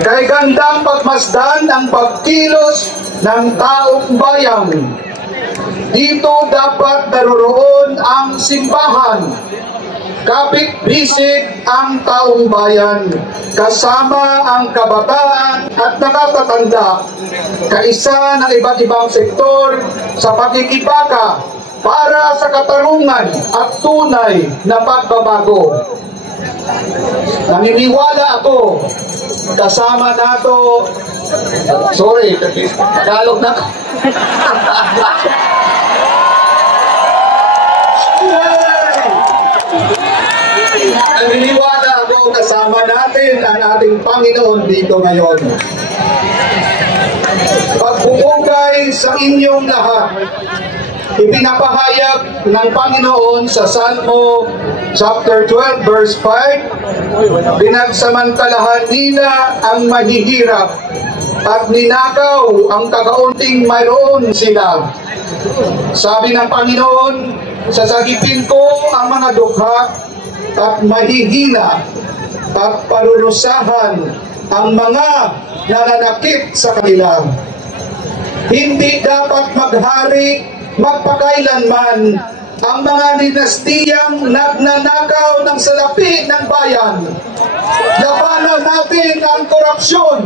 Kay gandang pagmasdan ang pagkilos ng taong bayan. Dito dapat naroroon ang simbahan, kapit-bisig ang taong bayan, kasama ang kabataan at nakatatanda, kaisa ng iba't ibang sektor sa pakikibaka para sa katarungan at tunay na pagbabago. Naniniwala ako, kasama nato, sorry, Tagalog na. Naniniwala ako, kasama natin ang ating Panginoon dito ngayon. Pagpupugay sa inyong lahat, ipinapahayag ng Panginoon sa Salmo chapter 12 verse 5, pinagsamantalahan nila ang mahihirap at ninakaw ang kagaunting mayroon sila. Sabi ng Panginoon, sasagipin ko ang mga dukha at mahihina at parurusahan ang mga nananakit sa kanila. Hindi dapat maghari magpakailanman ang mga dinastiyang nagnanakaw ng salapi ng bayan. Labanan natin ang korupsyon.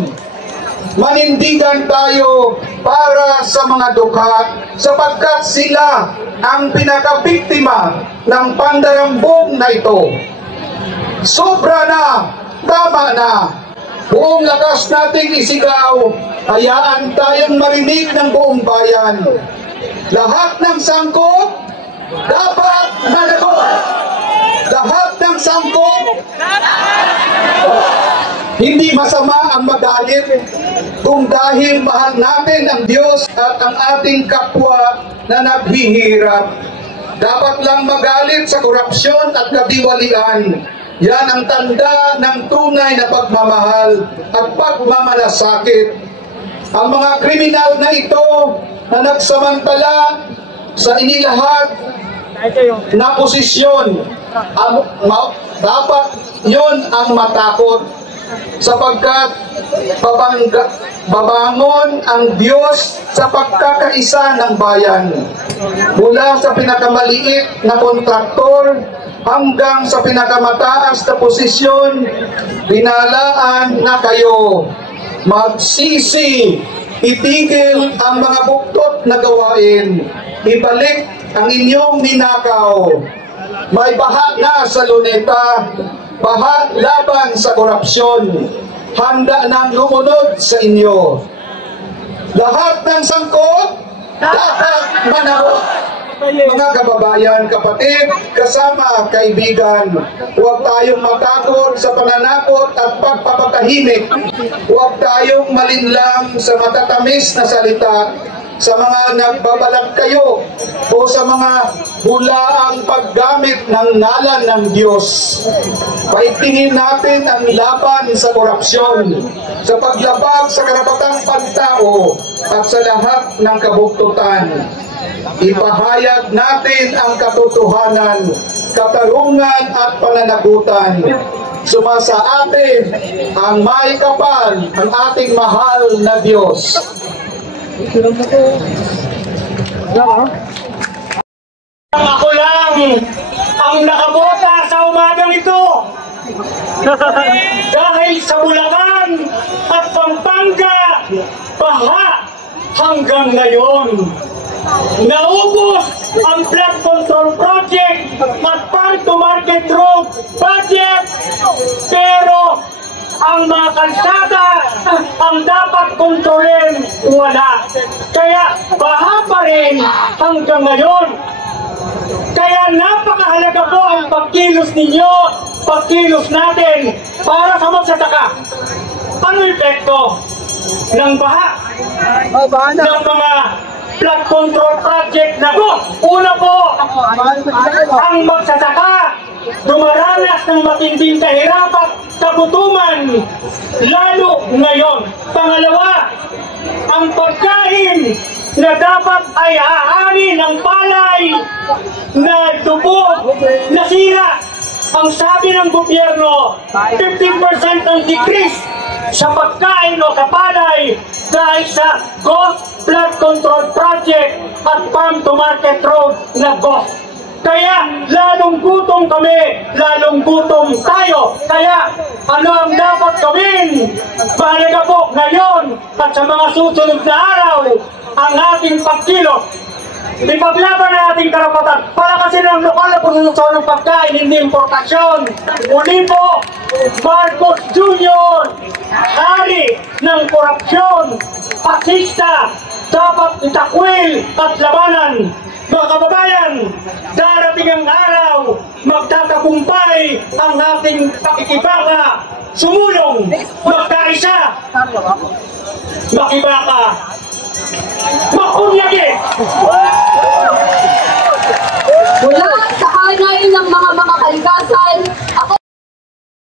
Manindigan tayo para sa mga dukha sapagkat sila ang pinakabiktima ng pandarambong na ito. Sobra na, tama na. Buong lakas nating isigaw, hayaan tayong marinig ng buong bayan. Lahat ng sangkot dapat managot. Lahat ng sangkot hindi masama ang magalit kung dahil mahal natin ang Diyos at ang ating kapwa na naghihirap. Dapat lang magalit sa korupsyon at katiwalian. Yan ang tanda ng tunay na pagmamahal at pagmamalasakit. Ang mga kriminal na ito na nagsamantala sa inilahat na posisyon, dapat yon ang matakot sapagkat babangon ang Diyos sa pagkakaisa ng bayan. Mula sa pinakamaliit na kontraktor hanggang sa pinakamataas na posisyon, binalaan na kayo. Magsisi, itigil ang mga buktot na gawain, ibalik ang inyong ninakaw. May baha na sa luneta, baha laban sa korupsyon, handa nang lumunod sa inyo. Lahat ng sangkot dapat managot. Mga kababayan, kapatid, kasama kaibigan, huwag tayong matakot sa pananakot at pagpapatahimik. Huwag tayong malinlang sa matatamis na salita, sa mga nagbabalag kayo o sa mga hulaang paggamit ng ngalan ng Diyos. Paigtingin natin ang laban sa korupsyon, sa paglabag sa karapatang pantao at sa lahat ng kabuktutan. Ipahayag natin ang katotohanan, katarungan at pananagutan. Sumasa atin ang may kapal, ang ating mahal na Diyos. Ako lang ang nakabota sa umagang ito. Dahil sa Bulacan at Pampanga, baha hanggang ngayon. Naubos ang flood control project at farm-to-market road budget, pero ang mga kalsada ang dapat kontrolin, wala. Kaya baha pa rin hanggang ngayon. Kaya napakahalaga po ang pagkilos ninyo, pagkilos natin para sa magsasaka. Ano epekto ng baha? Ng mga flood control project na po? Una po, ang magsasaka dumaranas ng matinding kahirapan, kagutuman, lalo ngayon. Pangalawa, ang pagkain na dapat ay aani ng palay na tubo, nasira. Ang sabi ng gobyerno, 15% ang decrease sa pagkain o kapalay dahil sa Ghost Blood Control Project at Farm to Market Road na Ghost. Kaya lalong gutom kami, lalong gutom tayo. Kaya ano ang dapat gawin? Mahalaga po ngayon at sa mga susunod na araw ang ating pagkilos. Ipaglaban na ating karapatan para kasi ng lokal na produksyon ng pagkain, hindi importasyon. Muli po, Marcos Jr., hari ng korupsyon, pasista, dapat itakwil at labanan. Mga kababayan, darating ang araw, magtatagumpay ang ating pakikibaka, sumulong, magkaisa, makibaka, makunyagi. Mula sa hanay ng mga kalikasan, ako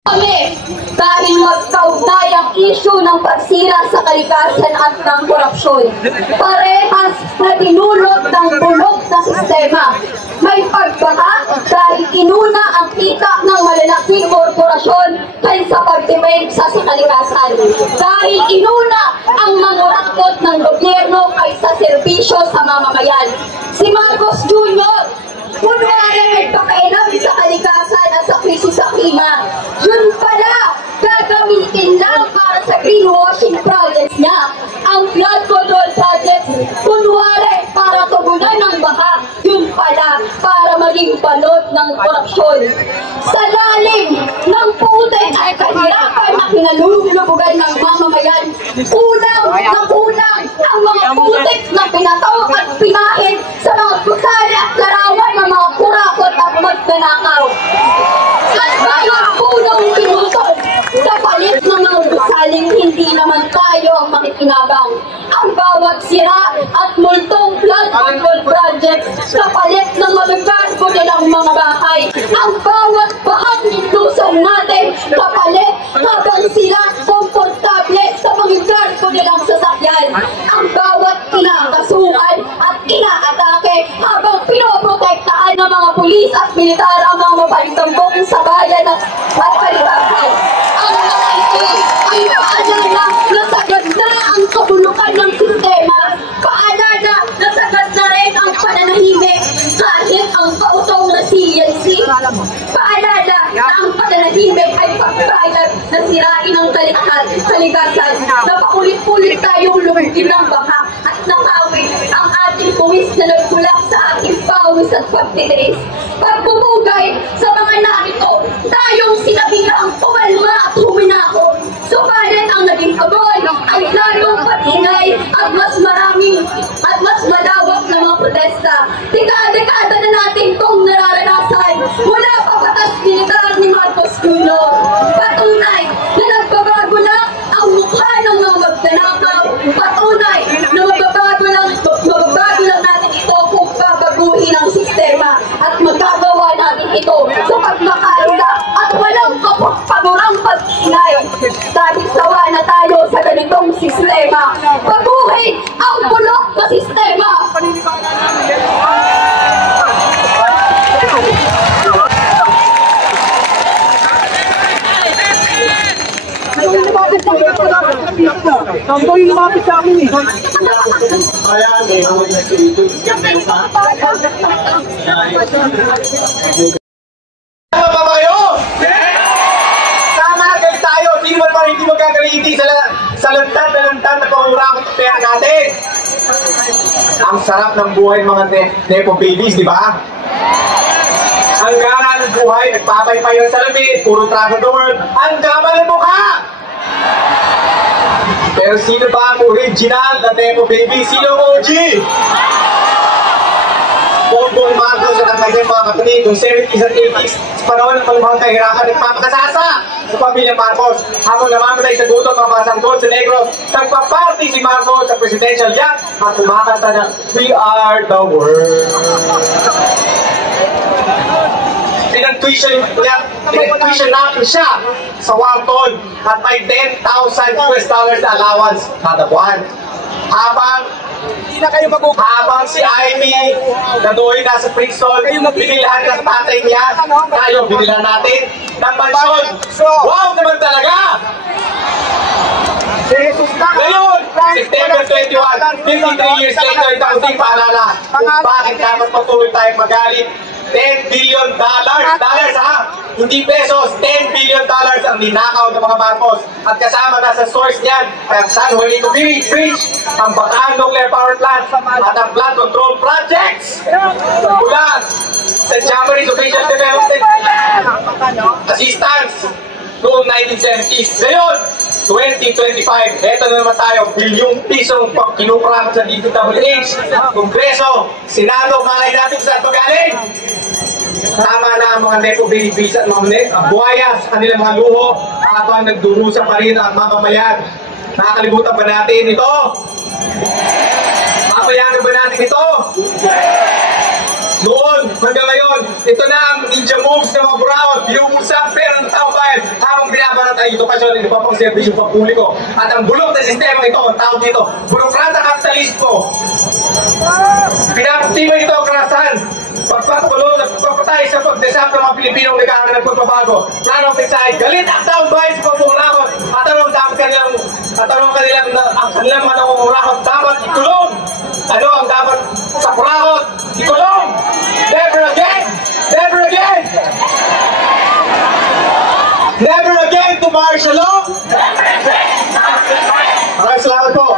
kami dahil magkaugnay ang issue ng pagsira sa kalikasan at ng korupsyon. Parehas na dinulot ng bulok na sistema. May pagbaha dahil inuna ang kita ng malalaking korporasyon kaysa pagtipid sa kalikasan. Dahil inuna ang mangurakot ng gobyerno kaysa serbisyo sa mamamayan. Si Marcos Jr., kunwari may pakailam sa kalikasan at sa krisis sa klima, yun pala gagamitin lang para sa greenwashing projects niya. Ang flood control projects, kunwari para tugunan ng baha, yun pala para maging balot ng korupsyon. Sa lalim ng putik at kahirapan na kinalulubugan ng mamamayan, kulang na kulang ang mga putik na pinataw at pinahid sa mga gusali at larawan ng mga kurakot at magnanakaw. At bawat punong pinutol sa palit ng mga gusaling hindi naman tayo ang makikinabang. Ang bawat sira at multong flood control project sa palit ng magagarbo nilang mga bahay. Ang bawat bahang nilusong natin kapalit habang sila komportable sa magagarbo nilang sasakyan. Ang bawat kinakasuhan at inaatake habang pinoprotektaan ng mga pulis at militar ang mga mabalitambong sa bayan at kalikasan. Ang mga ito ay paalala na sagad na ang kabulukan ng sistema. Paalala na sagad na rin ang pananahimik kahit ang pautong resiliency. Paalala na ang pananahimik ay pagbayad na sirain ang kalikasan. Na paulit-ulit tayong lumigin ng baka at nakawin ang ating puwis na nagkulak sa ating pawis at pagtitiis. Pagpupugay sa mga narito, tayong sinabihang pumalma at huminako. Subalit ang naging tugon ay lalong patingay at mas maraming at mas malawak na mga protesta. Dekada na natin itong nararanasan mula pa batas militar ni Marcos Jr. Patunay na nagbabago lang ang mukha ng mga magnanakaw. Patunay na magbabago lang natin ito kung babaguhin ang sistema at magagawa natin ito sa pagmakaisa at walang kapagpagurang pag-inay. Dahil sawa na tayo sa ganitong sistema. Baguhin ang bulok na sistema. Samboy lumapit sa amin eh. Tama ba kayo? Tama, galit tayo. Sino man pa hindi magagaliti sa lantad na pangurakot ng pera natin? Ang sarap ng buhay mga nepo babies, di ba? Ang gara ng buhay, nagpapaypay ng salamin, puro trabador, ang gama ng mukha! Pero sino ba ang original na nepo baby? Sino ang OG? Bongbong Marcos at ang kanyang mga kapatid noong 70s at 80s sa panahon ng mga kahirapan nagpapakasasa sa pamilya Marcos. Habang namamatay sa gutom ang mga sanggol sa Negros, nagpaparty si Marcos sa presidential yacht at kumakanta ng We Are the World. Pinag-tuition natin siya sa Wharton at may $10,000 na allowance kada buwan. Habang si Amy na doon nasa Princeton, binilahan ng tatay niya, tayo binilahan natin ng mansyon. Wow naman talaga! September 21, 53 years later, ito ang ating paalala kung bakit dapat patuloy tayong magalit. $10 billion, dollars ha, hindi pesos, $10 billion ang ninakaw ng mga Marcos. At kasama na sa source niyan, ang San Juanito Bridge, ang Bataan Nuclear Power Plant, at ang Plant Control Projects. Mula sa Jamboree Official Development Assistance noong 1970s. Ngayon, 2025, eto na naman tayo, bilyong pisong kinukurakot sa DPWH, Kongreso, Senado, malay natin saan pagaling. Tama na ang mga nepo babies at mga buhaya sa kanilang mga luho habang nagdurusa pa rin ang mamamayan. Nakakalimutan ba natin ito? Mamayagan ba natin ito? Noon, hanggang ngayon, ito na ang ninja moves ng mga buraot, binuusap pera ng taong bayan habang binabarat ay edukasyon at ipapang-servisyo pang publiko. At ang bulok na sistema ito, ang tawag dito, burokrata kapitalismo. Pinapaktiba ito ang karasan, pagpapakulong at pagpapatay sa pagdesap ng mga Pilipinong nagkakaroon ng pagbabago. Planong pinsay, galit ang taong bayan sa pagburakot at anong dapat kanilang mga nangungurakot dapat ikulong. Ano ang dapat sa kurakot? Ikulong! Never again! Never again! Never again to martial law! Maraming salamat po.